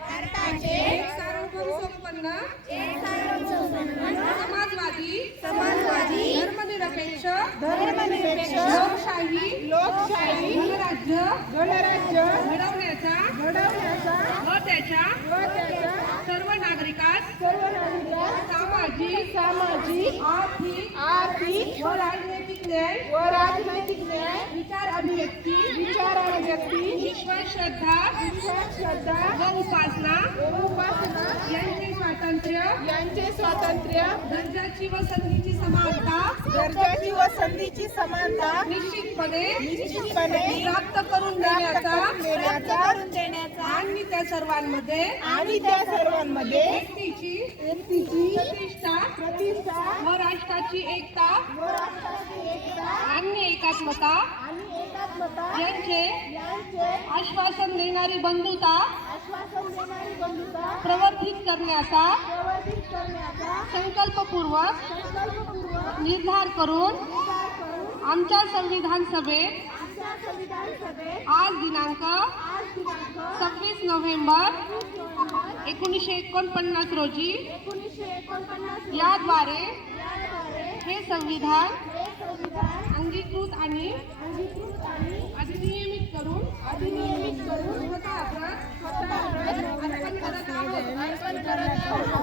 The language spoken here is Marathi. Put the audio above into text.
भारताचे एक सार्वभौम संपन्न समाजवादी धर्मनिरपेक्ष लोकशाही गणराज्य घडवण्याचा व त्याच्या सर्व नागरिकास सामाजिक आर्थिक व राजनैतिक न्याय विचार अभिव्यक्ती विश्वास श्रद्धा व उपासना यांचे स्वातंत्र्य दर्जाची व संधीची समानता निश्चितपणे प्राप्त करून देण्याचा आणि त्या सर्वांमध्ये व्यक्तीची प्रतिष्ठा व राष्ट्राची एकता आणि एकात्मता यांचे आश्वासन देणारी बंधुता प्रवर्धित करण्याचा संकल्पपूर्वक निर्धार करून आमच्या संविधान सभेत आज दिनांक 26 नोव्हेंबर 1949 रोजी याद्वारे हे संविधान अंगीकृत आणि अधिनियमित करून स्वतः अर्पण करत आहोत.